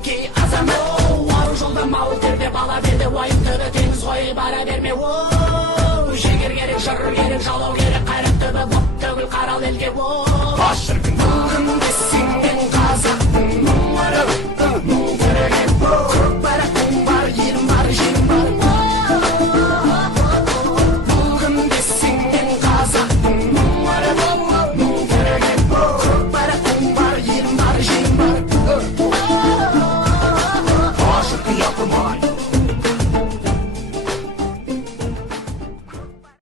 ki azamат Ару жолда мал терде бала берде уайым төбе теңіз ғой бара берме Жігер керек жыр керек жалау керек